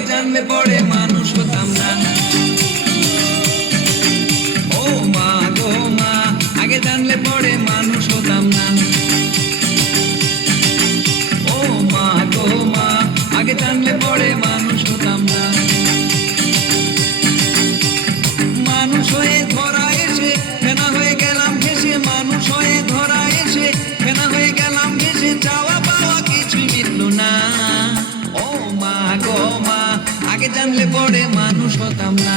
আগে জানলে পরে মানুষ হতাম না। ও মা গো মা, আগে জানলে পরে মানুষ হতাম না। ও মা গো মা, আগে জানলে পরে মানুষ হতাম না। মানুষ হয়ে ধরা এসে ফেনা হয়ে গেলাম ভেসে, মানুষ হয়ে ধরা এসে ফেনা হয়ে গেলাম ভেসে, চাওয়া পাওয়া কিছুই মিটল না। ও মা গো মা, আগে জানলে পরে মানুষ হতাম না।